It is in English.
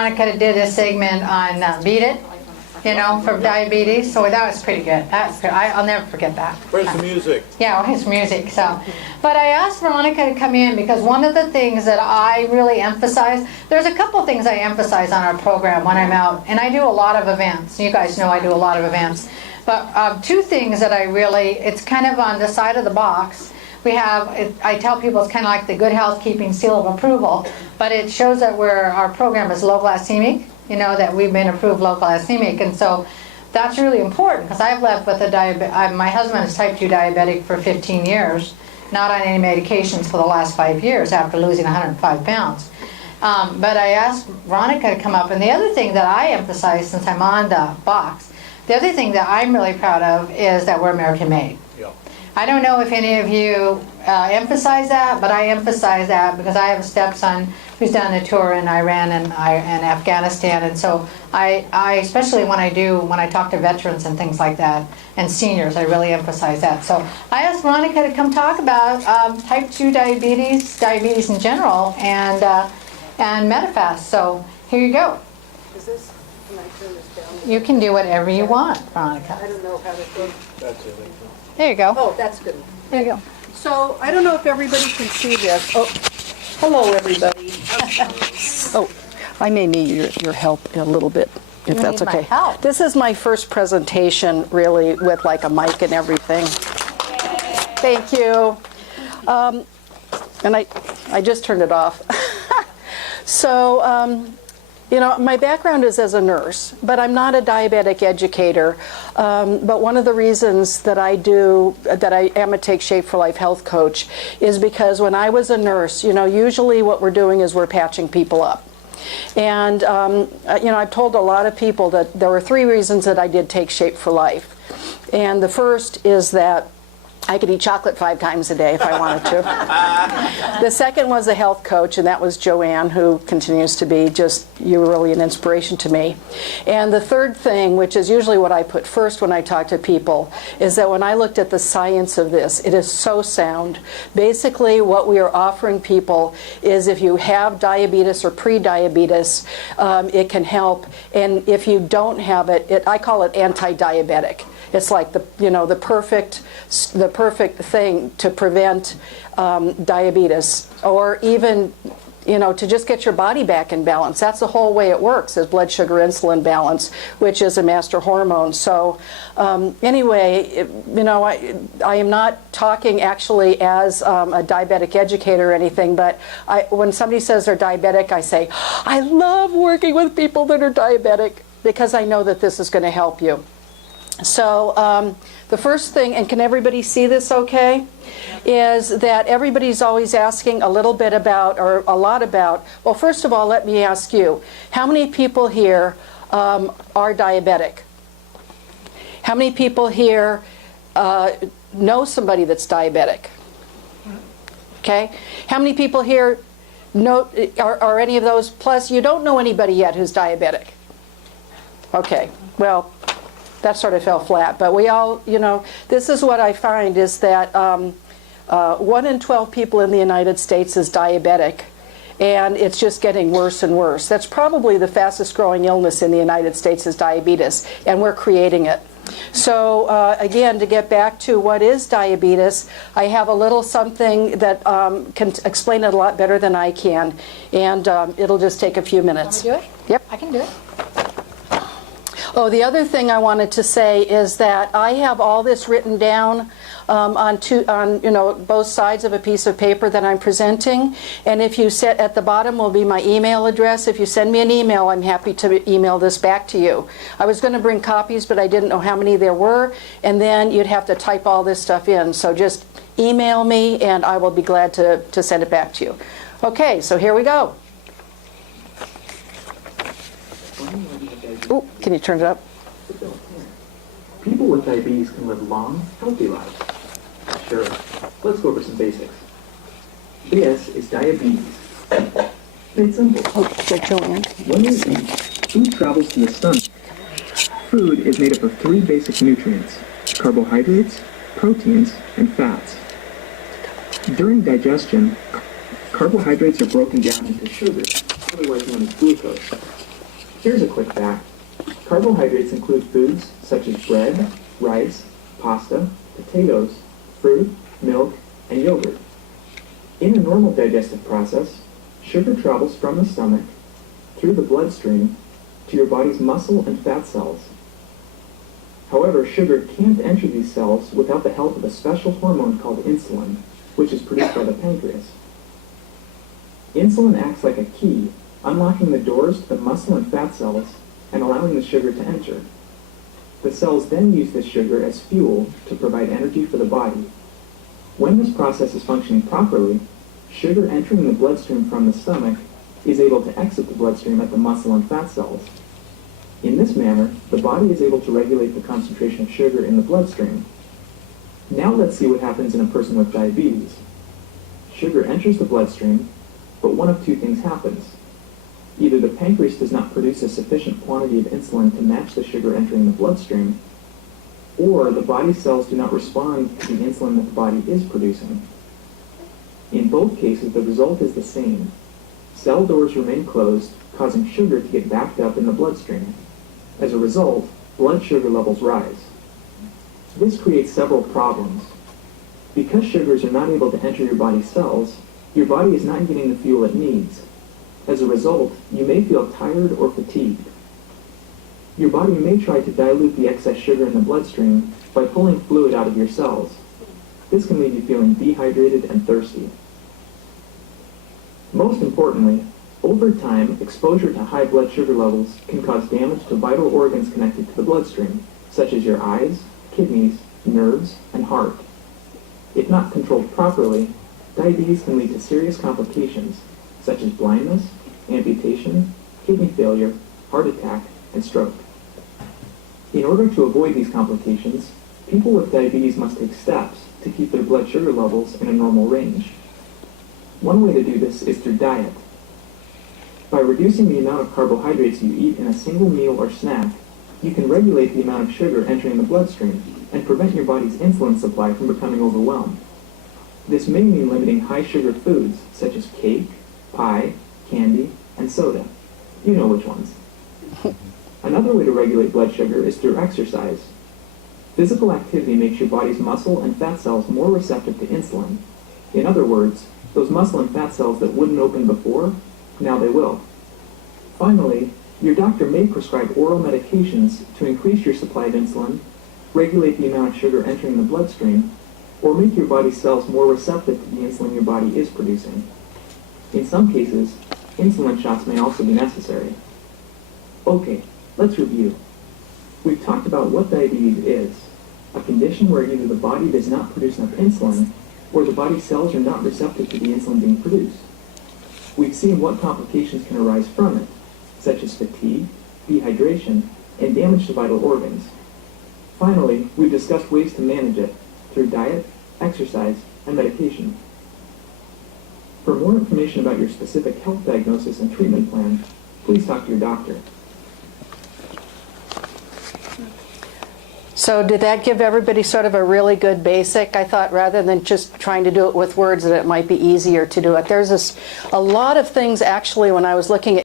Monica did a segment on Beat It, for diabetes, so that was pretty good. I'll never forget that. Where's the music? Yeah, his music. So, but I asked Veronica to come in because one of the things that I really emphasize, there's a couple things I emphasize on our program when I'm out, and I do a lot of events. You guys know I do a lot of events. But two things that it's kind of on the side of the box. I tell people it's kind of like the Good Housekeeping seal of approval, but it shows that our program is low glycemic, that we've been approved low glycemic. And so that's really important because I've lived with my husband is type 2 diabetic for 15 years, not on any medications for the last 5 years after losing 105 pounds. But I asked Veronica to come up, and the other thing that I emphasize since I'm on the box, the other thing that I'm really proud of is that we're American made. Yeah. I don't know if any of you emphasize that, but I emphasize that because I have a stepson who's done a tour in Iran and Afghanistan, and so I especially when I talk to veterans and things like that and seniors, I really emphasize that. So I asked Veronica to come talk about type 2 diabetes in general, and Medifast. So here you go. Can I turn this down? You can do whatever you want, Veronica. I don't know how to go. That's it. There you go. Oh, that's good. There you go. So I don't know if everybody can see this. Oh, hello everybody. Oh, I may need your help a little bit, if You that's need my okay. help. This is my first presentation, really, with like a mic and everything. Thank you. And I just turned it off. So, my background is as a nurse, but I'm not a diabetic educator. But one of the reasons that I am a Take Shape for Life health coach is because when I was a nurse, usually what we're doing is we're patching people up. And, I've told a lot of people that there were 3 reasons that I did Take Shape for Life. And the first is that I could eat chocolate 5 times a day if I wanted to. The second was a health coach, and that was Joanne, who continues to be you're really an inspiration to me. And the third thing, which is usually what I put first when I talk to people, is that when I looked at the science of this, it is so sound. Basically, what we are offering people is if you have diabetes or pre-diabetes, it can help. And if you don't have it, I call it anti-diabetic. It's like the perfect thing to prevent diabetes, or even to just get your body back in balance. That's the whole way it works, is blood sugar insulin balance, which is a master hormone. So anyway, I am not talking actually as a diabetic educator or anything, but when somebody says they're diabetic, I say, I love working with people that are diabetic because I know that this is going to help you. So the first thing, and can everybody see this okay, is that everybody's always asking a little bit about, or a lot about, well, first of all, let me ask you, how many people here are diabetic? How many people here know somebody that's diabetic? Okay. How many people here are any of those, plus you don't know anybody yet who's diabetic? Okay, well, that sort of fell flat, but we all, this is what I find is that 1 in 12 people in the United States is diabetic, and it's just getting worse and worse. That's probably the fastest growing illness in the United States is diabetes, and we're creating it. So again, to get back to what is diabetes, I have a little something that can explain it a lot better than I can, and it'll just take a few minutes. Can we do it? Yep. I can do it. Oh, the other thing I wanted to say is that I have all this written down on both sides of a piece of paper that I'm presenting, and if you set at the bottom will be my email address. If you send me an email, I'm happy to email this back to you. I was going to bring copies, but I didn't know how many there were, and then you'd have to type all this stuff in. So just email me, and I will be glad to send it back to you. Okay, so here we go. Ooh, can you turn it up? People with diabetes can live long, healthy lives. Sure, let's go over some basics. This is diabetes. It's simple. Oh, good, Joanne. When we eat, food travels to the stomach. Food is made up of 3 basic nutrients: carbohydrates, proteins, and fats. During digestion, carbohydrates are broken down into sugars, otherwise known as glucose. Here's a quick fact. Carbohydrates include foods such as bread, rice, pasta, potatoes, fruit, milk, and yogurt. In a normal digestive process, sugar travels from the stomach, through the bloodstream, to your body's muscle and fat cells. However, sugar can't enter these cells without the help of a special hormone called insulin, which is produced by the pancreas. Insulin acts like a key, unlocking the doors to the muscle and fat cells and allowing the sugar to enter. The cells then use this sugar as fuel to provide energy for the body. When this process is functioning properly, sugar entering the bloodstream from the stomach is able to exit the bloodstream at the muscle and fat cells. In this manner, the body is able to regulate the concentration of sugar in the bloodstream. Now let's see what happens in a person with diabetes. Sugar enters the bloodstream, but one of two things happens. Either the pancreas does not produce a sufficient quantity of insulin to match the sugar entering the bloodstream, or the body cells do not respond to the insulin that the body is producing. In both cases, the result is the same. Cell doors remain closed, causing sugar to get backed up in the bloodstream. As a result, blood sugar levels rise. This creates several problems. Because sugars are not able to enter your body's cells, your body is not getting the fuel it needs. As a result, you may feel tired or fatigued. Your body may try to dilute the excess sugar in the bloodstream by pulling fluid out of your cells. This can leave you feeling dehydrated and thirsty. Most importantly, over time, exposure to high blood sugar levels can cause damage to vital organs connected to the bloodstream, such as your eyes, kidneys, nerves, and heart. If not controlled properly, diabetes can lead to serious complications, such as blindness, amputation, kidney failure, heart attack, and stroke. In order to avoid these complications, people with diabetes must take steps to keep their blood sugar levels in a normal range. One way to do this is through diet. By reducing the amount of carbohydrates you eat in a single meal or snack, you can regulate the amount of sugar entering the bloodstream and prevent your body's insulin supply from becoming overwhelmed. This may mean limiting high-sugar foods such as cake, pie, candy, and soda. You know which ones. Another way to regulate blood sugar is through exercise. Physical activity makes your body's muscle and fat cells more receptive to insulin. In other words, those muscle and fat cells that wouldn't open before, now they will. Finally, your doctor may prescribe oral medications to increase your supply of insulin, regulate the amount of sugar entering the bloodstream, or make your body's cells more receptive to the insulin your body is producing. In some cases, insulin shots may also be necessary. Okay, let's review. We've talked about what diabetes is, a condition where either the body does not produce enough insulin, or the body's cells are not receptive to the insulin being produced. We've seen what complications can arise from it, such as fatigue, dehydration, and damage to vital organs. Finally, we've discussed ways to manage it through diet, exercise, and medication. For more information about your specific health diagnosis and treatment plan, please talk to your doctor. So did that give everybody sort of a really good basic? I thought rather than just trying to do it with words that it might be easier to do it. There's a lot of things actually when I was looking at